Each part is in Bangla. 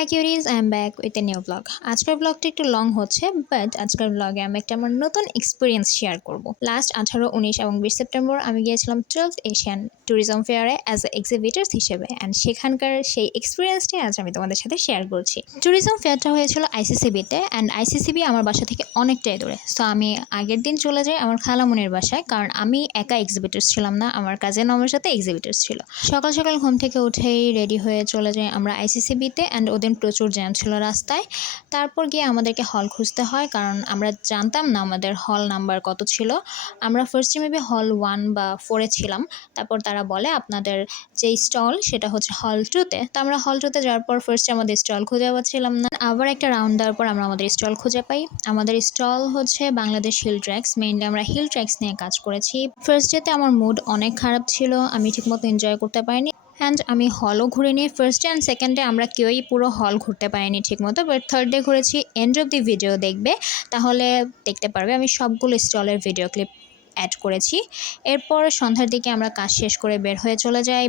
High queries, I am back with a new blog. আজকের ব্লগটা একটু লং হচ্ছে, বাট আজকের ব্লগে আমি একটা আমার নতুন এক্সপিরিয়েন্স শেয়ার করব। লাস্ট 18, 19 এবং 20 সেপ্টেম্বর আমি গিয়েছিলাম 12th এশিয়ান ট্যুরিজম ফেয়ারে অ্যাজ এ এক্সিবিটার্স হিসেবে, অ্যান্ড সেখানকার সেই এক্সপিরিয়েন্সটাই আজ আমি তোমাদের সাথে শেয়ার করছি। ট্যুরিজম ফেয়ারটা হয়েছিল আইসিসিবিতে, অ্যান্ড আইসিসিবি আমার বাসা থেকে অনেকটাই দূরে। সো আমি আগের দিন চলে যাই আমার খালামুনির বাসায়, কারণ আমি একা এক্সিবিটার্স ছিলাম না, আমার কাজিন আমার সাথে এক্সিবিটার্স ছিল। সকাল সকাল ঘুম থেকে উঠেই রেডি হয়ে চলে যাই আমরা আইসিসিবিতে, অ্যান্ড ওদিন প্রচুর জ্যাম ছিল রাস্তায়। তারপর গিয়ে আমাদেরকে হল খুঁজতে হয়, কারণ আমরা জানতাম না আমাদের হল নাম্বার কত ছিল। আমরা ফার্স্টে মেবি হল 1 বা 4-এ ছিলাম। তারপর তারা বলে আপনাদের যেই স্টল সেটা হচ্ছে হল 2-তে। তো আমরা হল 2-তে যাওয়ার পর ফার্স্টে আমাদের স্টল খুঁজে পাচ্ছিলাম না। আবার একটা রাউন্ড দেওয়ার পর আমরা আমাদের স্টল খুঁজে পাই। আমাদের স্টল হচ্ছে বাংলাদেশ হিল ট্র্যাক্স, মেইনলি আমরা হিল ট্র্যাক্স নিয়ে কাজ করেছি। ফার্স্ট ডেতে আমার মুড অনেক খারাপ ছিল, আমি ঠিকমতো এনজয় করতে পারিনি, অ্যান্ড আমি হলও ঘুরিনি। First day and second day আমরা কেউই পুরো হল ঘুরতে পারিনি ঠিকমতো, বাট থার্ড ডে ঘুরেছি। এন্ড অফ দি ভিডিও দেখবে, তাহলে দেখতে পারবে আমি সবগুলো স্টলের ভিডিও ক্লিপ অ্যাড করেছি। এরপর সন্ধ্যার দিকে আমরা কাজ শেষ করে বের হয়ে চলে যাই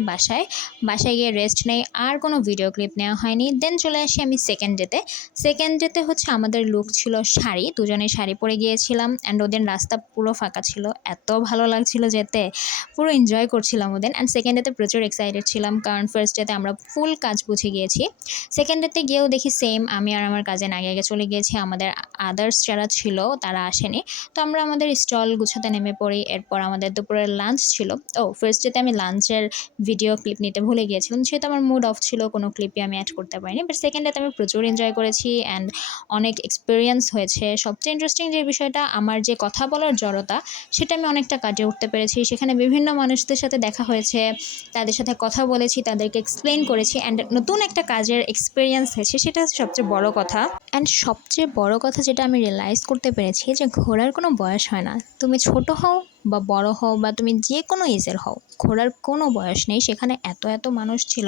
বাসায় গিয়ে রেস্ট নেই, আর কোনো ভিডিও ক্লিপ নেওয়া হয়নি। দেন চলে আসি আমি সেকেন্ড ডেতে হচ্ছে আমাদের লুক ছিল শাড়ি, দুজনে শাড়ি পরে গিয়েছিলাম, অ্যান্ড ওদের রাস্তা পুরো ফাঁকা ছিল, এত ভালো লাগছিল যেতে, পুরো এনজয় করছিলাম ওদের। অ্যান্ড সেকেন্ড ডেতে প্রচুর এক্সাইটেড ছিলাম, কারণ ফার্স্ট ডেতে আমরা ফুল কাজ বুঝে গিয়েছি। সেকেন্ড ডেতে গিয়েও দেখি সেম, আমি আর আমার কাজিন আগে আগে চলে গিয়েছি, আমাদের আদার্স যারা ছিল তারা আসেনি। তো আমরা আমাদের স্টল গুছাতে নেমে পড়ি। এরপর আমাদের দুপুরের লাঞ্চ ছিল। ফার্স্ট ডেতে আমি লাঞ্চের ভিডিও ক্লিপ নিতে ভুলে গিয়েছিলাম, সেহেতু আমার মুড অফ ছিল, কোনো ক্লিপই আমি অ্যাড করতে পারিনি। বাট সেকেন্ড ডেতে আমি প্রচুর এনজয় করেছি, অ্যান্ড অনেক এক্সপিরিয়েন্স হয়েছে। সবচেয়ে ইন্টারেস্টিং যে বিষয়টা, আমার যে কথা বলার জড়তা সেটা আমি অনেকটা কাটিয়ে উঠতে পেরেছি। সেখানে বিভিন্ন মানুষদের সাথে দেখা হয়েছে, তাদের সাথে কথা বলেছি, তাদেরকে এক্সপ্লেন করেছি, অ্যান্ড নতুন একটা কাজের এক্সপিরিয়েন্স হয়েছে, সেটা হচ্ছে সবচেয়ে বড় কথা। অ্যান্ড সবচেয়ে বড় কথা যেটা আমি রিয়েলাইজ করতে পেরেছি, যে ঘোরার কোনো বয়স হয় না। তুমি ছোট হও বা বড় হও, বা তুমি যে কোনো এজের হও, ঘোরার কোনো বয়স নেই। সেখানে এত এত মানুষ ছিল,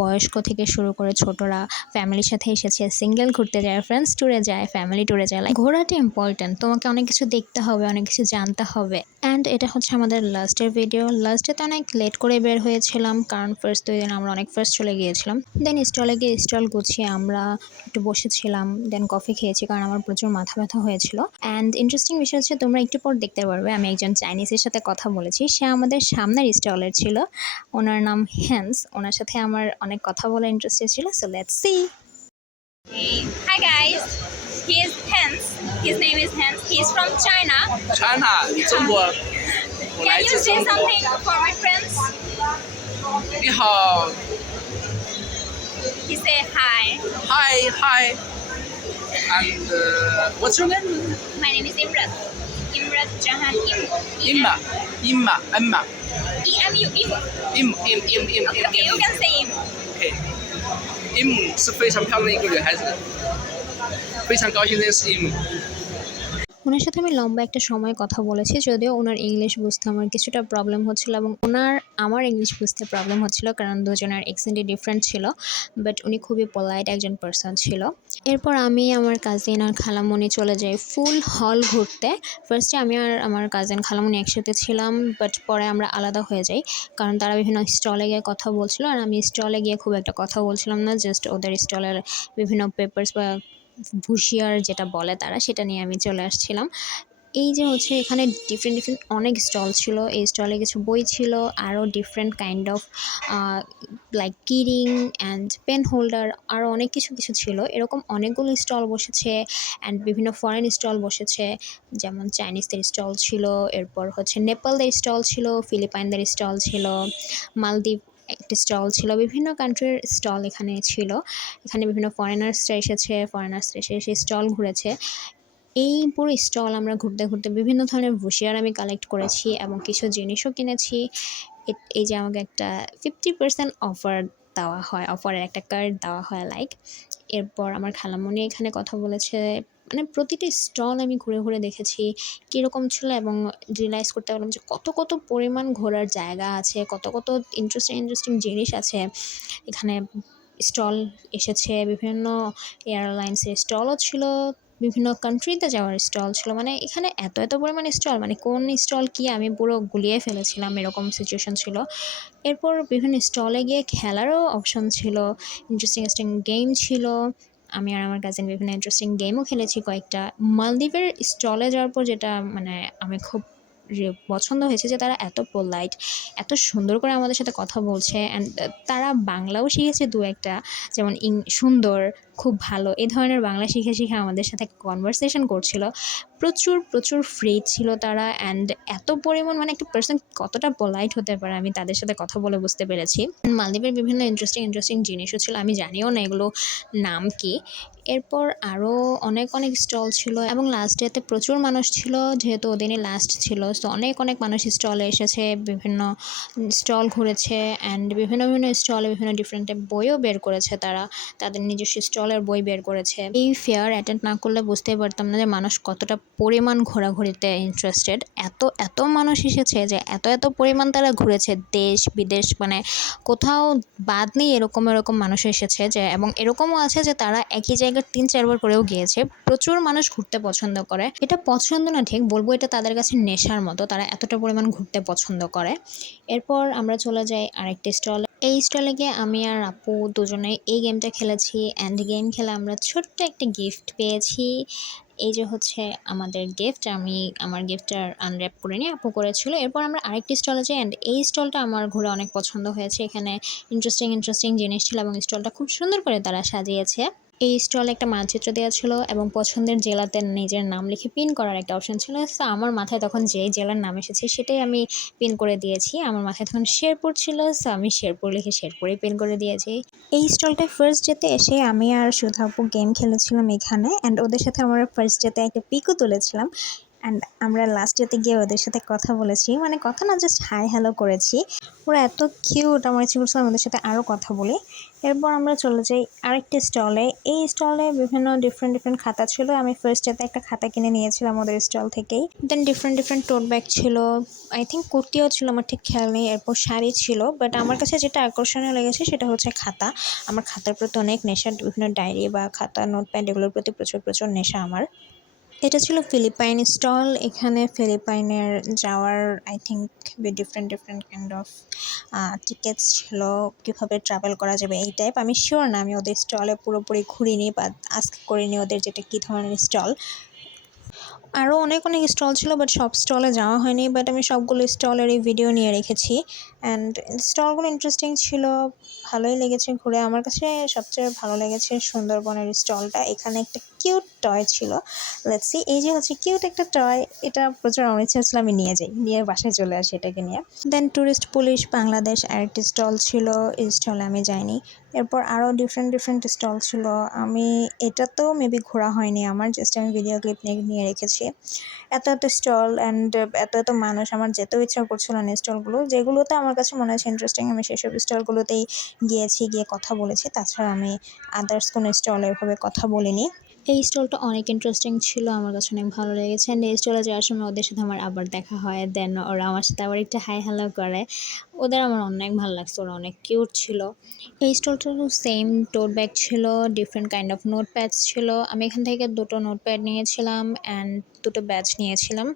বয়স্ক থেকে শুরু করে ছোটরা, ফ্যামিলির সাথে এসেছে, সিঙ্গেল ঘুরতে যায়, ফ্রেন্ডস ট্যুরে যায়, ফ্যামিলি ট্যুরে যায়। লাইক ঘোরাটা ইম্পর্ট্যান্ট, তোমাকে অনেক কিছু দেখতে হবে, অনেক কিছু জানতে হবে। অ্যান্ড এটা হচ্ছে আমাদের লাস্টের ভিডিও। লাস্টে তো অনেক লেট করে বের হয়েছিলাম, কারণ ফার্স্ট 2 দিন আমরা অনেক ফার্স্ট চলে গিয়েছিলাম। দেন স্টলে গিয়ে স্টল গুছিয়ে আমরা একটু বসেছিলাম, দেন কফি খেয়েছি, কারণ আমার প্রচুর মাথা ব্যথা হয়েছিল। অ্যান্ড ইন্টারেস্টিং বিষয় হচ্ছে, তোমরা একটু পর দেখতে পারবে আমি একজন চাইনিজের সাথে কথা বলেছি, সে আমাদের সামনের স্টলের ছিল, ওনার নাম হ্যান্স। ওনার সাথে আমার অনেক কথা বলার ইন্টারেস্টেড ছিল, so let's see. Hi guys, he is Hans. His name is Hans. He is from China. China 中国，我 Can 来 you 自 say 中国。 something for my friends? 你好 He say hi. ，Hi Hi and what's your name? My name is Imran. Imran Jahan Im. Emma Emma Emma E-M-U Im. Okay, you can say Im. OK Im 是非常漂亮的一个女孩子，非常高兴认识 Im。 ওনার সাথে আমি লম্বা একটা সময় কথা বলেছি, যদিও ওনার ইংলিশ বুঝতে আমার কিছুটা প্রবলেম হচ্ছিল, এবং আমার ইংলিশ বুঝতে প্রবলেম হচ্ছিল, কারণ দুজনের অ্যাকসেন্টই ডিফারেন্ট ছিল। বাট উনি খুবই পোলাইট একজন পার্সন ছিল। এরপর আমি, আমার কাজিন আর খালামণি চলে যাই ফুল হল ঘুরতে। ফার্স্টে আমি আর আমার কাজিন খালামণি একসাথে ছিলাম, বাট পরে আমরা আলাদা হয়ে যাই, কারণ তারা বিভিন্ন স্টলে গিয়ে কথা বলছিল, আর আমি স্টলে গিয়ে খুব একটা কথা বলছিলাম না, জাস্ট ওদের স্টলের বিভিন্ন পেপারস বা ভুসিয়ার যেটা বলে তারা, সেটা নিয়ে আমি চলে আসছিলাম। এই যে হচ্ছে এখানে ডিফারেন্ট অনেক স্টল ছিল। এই স্টলে কিছু বই ছিল, আরও different kind of like keyring and pen holder, আরও অনেক কিছু ছিল। এরকম অনেকগুলো স্টল বসেছে, অ্যান্ড বিভিন্ন ফরেন স্টল বসেছে, যেমন চাইনিজদের স্টল ছিল, এরপর হচ্ছে নেপালদের স্টল ছিল, ফিলিপাইনদের স্টল ছিল, মালদ্বীপ একটা স্টল ছিল, বিভিন্ন কান্ট্রির স্টল এখানে ছিল। এখানে বিভিন্ন ফরেনার্সরা এসে সেই স্টল ঘুরেছে। এই পুরো স্টল আমরা ঘুরতে ঘুরতে বিভিন্ন ধরনের ভুসিয়ার আমি কালেক্ট করেছি, এবং কিছু জিনিসও কিনেছি। এই যে আমাকে একটা 50% অফার দেওয়া হয়, অফারের একটা কার্ড দেওয়া হয় লাইক। এরপর আমার খালামণি এখানে কথা বলেছে, মানে প্রতিটি স্টল আমি ঘুরে ঘুরে দেখেছি কীরকম ছিল, এবং রিয়েলাইজ করতে পারলাম যে কত পরিমাণ ঘোরার জায়গা আছে, কত ইন্টারেস্টিং জিনিস আছে এখানে। স্টল এসেছে, বিভিন্ন এয়ারলাইন্সের স্টলও ছিল, বিভিন্ন কান্ট্রিতে যাওয়ার স্টল ছিল। মানে এখানে এত এত পরিমাণে স্টল, মানে কোন স্টল কি আমি পুরো গুলিয়ে ফেলেছিলাম, এরকম সিচুয়েশন ছিল। এরপর বিভিন্ন স্টলে গিয়ে খেলারও অপশন ছিল, ইন্টারেস্টিং গেম ছিল। আমি আর আমার কাজিন বিভিন্ন ইন্টারেস্টিং গেমও খেলেছি কয়েকটা। মালদ্বীপের স্টলে যাওয়ার পর যেটা মানে আমি খুব পছন্দ হয়েছে যে তারা এত পোলাইট, এত সুন্দর করে আমাদের সাথে কথা বলছে, অ্যান্ড তারা বাংলাও শিখেছে দু একটা, যেমন সুন্দর, খুব ভালো, এই ধরনের বাংলা শিখে শিখে আমাদের সাথে কনভারসেশন করছিল। প্রচুর প্রচুর ফ্রি ছিল তারা, অ্যান্ড এত পরিমাণ মানে একটা পার্সন কতটা পোলাইট হতে পারে আমি তাদের সাথে কথা বলে বুঝতে পেরেছি। মালদ্বীপের বিভিন্ন ইন্টারেস্টিং জিনিসও ছিল, আমি জানিও না এগুলো নাম কি। এরপর আরও অনেক অনেক স্টল ছিল এবং লাস্ট ডেতে প্রচুর মানুষ ছিল, যেহেতু ওদিনই লাস্ট ছিল। তো অনেক অনেক মানুষ স্টলে এসেছে, বিভিন্ন স্টল ঘুরেছে, অ্যান্ড বিভিন্ন বিভিন্ন স্টলে বিভিন্ন ডিফারেন্ট টাইপ বইও বের করেছে তারা, তাদের নিজস্ব স্টলের বই বের করেছে। এই ফেয়ার অ্যাটেন্ড না করলে বুঝতেই পারতাম না যে মানুষ কতটা পরিমাণ ঘোরাঘুরিতে ইন্টারেস্টেড। এত এত মানুষ এসেছে যে এত এত পরিমাণ তারা ঘুরেছে, দেশ বিদেশ মানে কোথাও বাদ নেই, এরকম এরকম মানুষ এসেছে যে, এবং এরকমও আছে যে তারা একই জায়গায় 3-4 বার করেও গিয়েছে। প্রচুর মানুষ ঘুরতে পছন্দ করে, এটা পছন্দ না ঠিক বলবো, এটা তাদের কাছে নেশার মতো, তারা এতটা পরিমাণ ঘুরতে পছন্দ করে। এরপর আমরা চলে যাই আরেকটি স্টলে। এই স্টলে গিয়ে আমি আর আপু দুজনেই এই গেমটা খেলেছি, অ্যান্ড গেম খেলে আমরা ছোট্ট একটা গিফট পেয়েছি। এই যে হচ্ছে আমাদের গিফট, আমি আমার গিফটটা আনর্যাপ করে নিয়ে আপু করেছিল। এরপর আমরা আরেকটি স্টলে যাই, অ্যান্ড এই স্টলটা আমার ঘুরে অনেক পছন্দ হয়েছে। এখানে ইন্টারেস্টিং জিনিস ছিল এবং স্টলটা খুব সুন্দর করে তারা সাজিয়েছে। এই স্টলে একটা মানচিত্র দেওয়া ছিল এবং পছন্দের জেলাতে নিজের নাম লিখে পিন করার একটা অপশন ছিল। সো আমার মাথায় তখন যেই জেলার নাম এসেছে সেটাই আমি পিন করে দিয়েছি। আমার মাথায় তখন শেরপুর ছিল, সো আমি শেরপুর লিখে শেরপুরেই পিন করে দিয়েছি। এই স্টলটায় ফার্স্ট ডেতে এসে আমি আর সুধা আপু গেম খেলেছিলাম এখানে, অ্যান্ড ওদের সাথে আমরা ফার্স্ট ডেতে একটা পিকও তুলেছিলাম, অ্যান্ড আমরা লাস্ট ডেতে গিয়ে ওদের সাথে কথা বলেছি, মানে কথা না, জাস্ট হাই হ্যালো করেছি। ওরা এত কিউট, আমার ইচ্ছে করছিলাম ওদের সাথে আরও কথা বলি। এরপর আমরা চলে যাই আরেকটি স্টলে। এই স্টলে বিভিন্ন ডিফারেন্ট খাতা ছিল। আমি ফার্স্ট ডেতে একটা খাতা কিনে নিয়েছিলাম ওদের স্টল থেকেই। দেন ডিফারেন্ট টোট ব্যাগ ছিল, আই থিঙ্ক কুর্তিও ছিল, আমার ঠিক খেয়াল নেই। এরপর শাড়ি ছিল, বাট আমার কাছে যেটা আকর্ষণীয় লেগেছে সেটা হচ্ছে খাতা। আমার খাতার প্রতি অনেক নেশা, বিভিন্ন ডায়েরি বা খাতা, নোটপ্যাড এগুলোর প্রতি প্রচুর প্রচুর নেশা আমার। এটা ছিল ফিলিপাইন স্টল। এখানে ফিলিপাইনের যাওয়ার I think different kind of tickets ছিল, কীভাবে ট্রাভেল করা যাবে এই টাইপ। আমি শিওর না, আমি ওদের স্টলে পুরোপুরি ঘুরিনি বা আস্ক করিনি ওদের যেটা কী ধরনের স্টল। আরও অনেক অনেক স্টল ছিল, বাট সব স্টলে যাওয়া হয়নি, বাট আমি সবগুলো স্টলেরই ভিডিও নিয়ে রেখেছি। অ্যান্ড স্টলগুলো ইন্টারেস্টিং ছিল, ভালোই লেগেছে ঘুরে। আমার কাছে সবচেয়ে ভালো লেগেছে সুন্দরবনের স্টলটা। এখানে একটা কিউট টয় ছিল, লেটস সি। এই যে হচ্ছে কিউট একটা টয়, এটা প্রচুর আমার ইচ্ছা হচ্ছিল আমি নিয়ে যাই, নিয়ে বাসায় চলে আসি এটাকে নিয়ে। দেন ট্যুরিস্ট পুলিশ বাংলাদেশ আরেকটি স্টল ছিল, এই স্টলে আমি যাইনি। এরপর আরও ডিফারেন্ট স্টল ছিল, আমি এটা তো মেবি ঘোরা হয়নি আমার, জাস্ট আমি ভিডিও ক্লিপ নিয়ে রেখেছি। এত এত স্টল অ্যান্ড এত এত মানুষ, আমার যেতেও ইচ্ছা করছিল না স্টলগুলো। যেগুলোতে আমার কাছে মনে হচ্ছে ইন্টারেস্টিং আমি সেসব স্টলগুলোতেই গিয়েছি, গিয়ে কথা বলেছি। তাছাড়া আমি আদার্স কোনো স্টলে এভাবে কথা বলিনি। এই স্টলটা অনেক ইন্টারেস্টিং ছিল, আমার কাছে অনেক ভালো লেগেছে। অ্যান্ড এই স্টলে যাওয়ার সময় ওদের সাথে আমার আবার দেখা হয়, দেন ওরা আমার সাথে আবার একটু হাই হ্যালো করে। ওদের আমার অনেক ভালো লাগছে, ওরা অনেক কিউট ছিল। এই স্টলটারও সেম টোট ব্যাগ ছিল, ডিফারেন্ট কাইন্ড অফ নোটপ্যাডস ছিল। আমি এখান থেকে 2টো নোটপ্যাড নিয়েছিলাম অ্যান্ড 2টো ব্যাচ নিয়েছিলাম।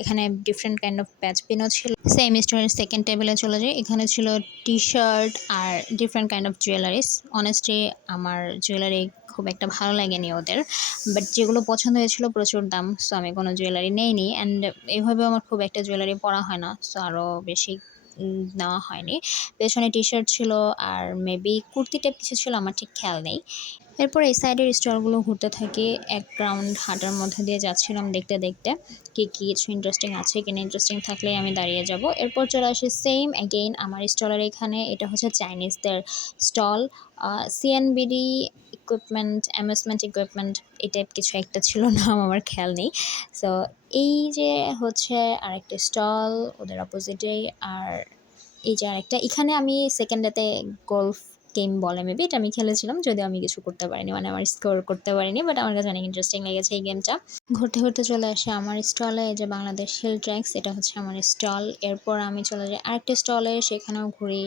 এখানে ডিফারেন্ট কাইন্ড অফ ব্যাচ পিনও ছিল। সেম স্টোরের সেকেন্ড টেবিলে চলে যাই, এখানে ছিল টি শার্ট আর different kind of jewelleries. Honestly আমার জুয়েলারি খুব একটা ভালো লাগেনি ওদের, বাট যেগুলো পছন্দ হয়েছিল প্রচুর দাম, সো আমি কোনো জুয়েলারি নেইনি। অ্যান্ড এইভাবেও আমার খুব একটা জুয়েলারি পরা হয় না, সো আরও বেশি নেওয়া হয়নি। পেছনে টি শার্ট ছিল আর মেবি কুর্তি টাইপ কিছু ছিল, আমার ঠিক খেয়াল নেই। এরপর এই সাইডের স্টলগুলো ঘুরতে থাকি, এক রাউন্ড হাঁটার মধ্যে দিয়ে যাচ্ছিলাম দেখতে দেখতে কি কিছু ইন্টারেস্টিং আছে কিনা, ইন্টারেস্টিং থাকলেই আমি দাঁড়িয়ে যাব। এরপর চলে আসি সেম অ্যাগেইন আমার স্টলের এখানে, এটা হচ্ছে চাইনিজদের স্টল। সিএনবিডি ইকুইপমেন্ট, অ্যামিউজমেন্ট ইকুইপমেন্ট এই টাইপ কিছু একটা ছিল, নাম আমার খেয়াল নেই। সো এই যে হচ্ছে আরেকটা স্টল ওদের অপোজিটেই, আর এই যে আরেকটা, এখানে আমি সেকেন্ড ডেতে গল্ফ গেম বলে মেবি, এটা আমি খেলেছিলাম, যদিও আমি কিছু করতে পারিনি, মানে আমার স্কোর করতে পারিনি, বাট আমার কাছে অনেক ইন্টারেস্টিং লেগেছে এই গেমটা। ঘুরতে ঘুরতে চলে আসে আমার স্টলে, এই যে বাংলাদেশ হিল ট্র্যাক্স, এটা হচ্ছে আমার স্টল। এরপর আমি চলে যাই আরেকটা স্টলে, সেখানেও ঘুরি,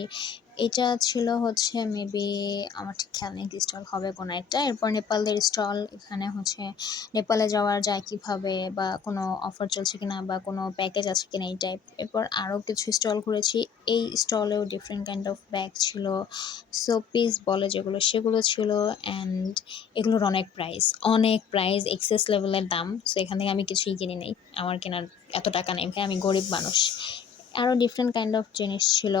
এটা ছিল হচ্ছে মেবি আমার ঠিক খেয়াল নেই কি স্টল হবে কোনো একটা। এরপর নেপালের স্টল, এখানে হচ্ছে নেপালে যাওয়া যায় কিভাবে বা কোনো অফার চলছে কিনা বা কোনো প্যাকেজ আছে কিনা এই টাইপ। এরপর আরও কিছু স্টল ঘুরেছি। এই স্টলেও ডিফারেন্ট কাইন্ড অফ ব্যাগ ছিল, শোপিস বলে যেগুলো সেগুলো ছিল, অ্যান্ড এগুলোর অনেক প্রাইস এক্সেস লেভেলের দাম। সো এখান থেকে আমি কিছুই কিনি নাই, আমার কেনার এত টাকা নেই ভাই, আমি গরিব মানুষ। আরও ডিফারেন্ট কাইন্ড অফ জিনিস ছিল,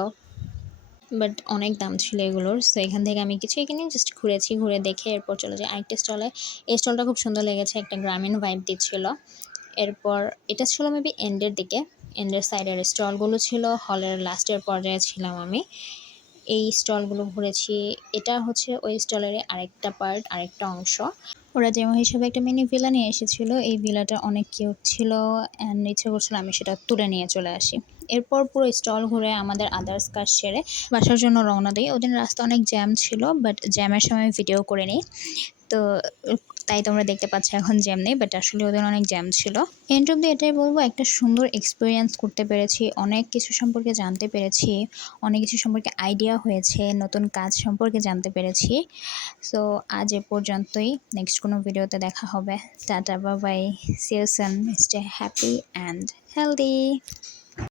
বাট অনেক দাম ছিল এগুলোর। সো এখান থেকে আমি কিছুই কিনি, জাস্ট ঘুরেছি, ঘুরে দেখে এরপর চলে যাই আরেকটা স্টলে। এই স্টলটা খুব সুন্দর লেগেছে, একটা গ্রামীণ ভাইব দিচ্ছিল। এরপর এটা ছিল মেবি এন্ডের দিকে, এন্ডের সাইডের স্টলগুলো ছিল, হলের লাস্টের পর্যায়ে ছিলাম আমি। এই স্টলগুলো ঘুরেছি। এটা হচ্ছে ওই স্টলের আরেকটা পার্ট, আরেকটা অংশ। ওরা ডেমো হিসেবে একটা মিনি ভিলা নিয়ে এসেছিল। এই ভিলাটা অনেক কিউট ছিল, অ্যান্ড ইচ্ছে করছিল আমি সেটা তুলে নিয়ে চলে আসি। এরপর পুরো স্টল ঘুরে আমাদের আদার্স কাজ সেরে বাসার জন্য রওনা দিই। ওদিন রাস্তা অনেক জ্যাম ছিল, বাট জ্যামের সময় ভিডিও করে নিই। তো তাই তোমরা দেখতে পাচ্ছ এখন জ্যাম নেই, বাট আসলে ওদের অনেক জ্যাম ছিল। এন্ড অব্দি এটাই বলবো, একটা সুন্দর এক্সপিরিয়েন্স করতে পেরেছি, অনেক কিছু সম্পর্কে জানতে পেরেছি, অনেক কিছু সম্পর্কে আইডিয়া হয়েছে, নতুন কাজ সম্পর্কে জানতে পেরেছি। সো আজ এ পর্যন্তই, নেক্সট কোনো ভিডিওতে দেখা হবে। Tata, bye bye, see you soon, stay happy and healthy.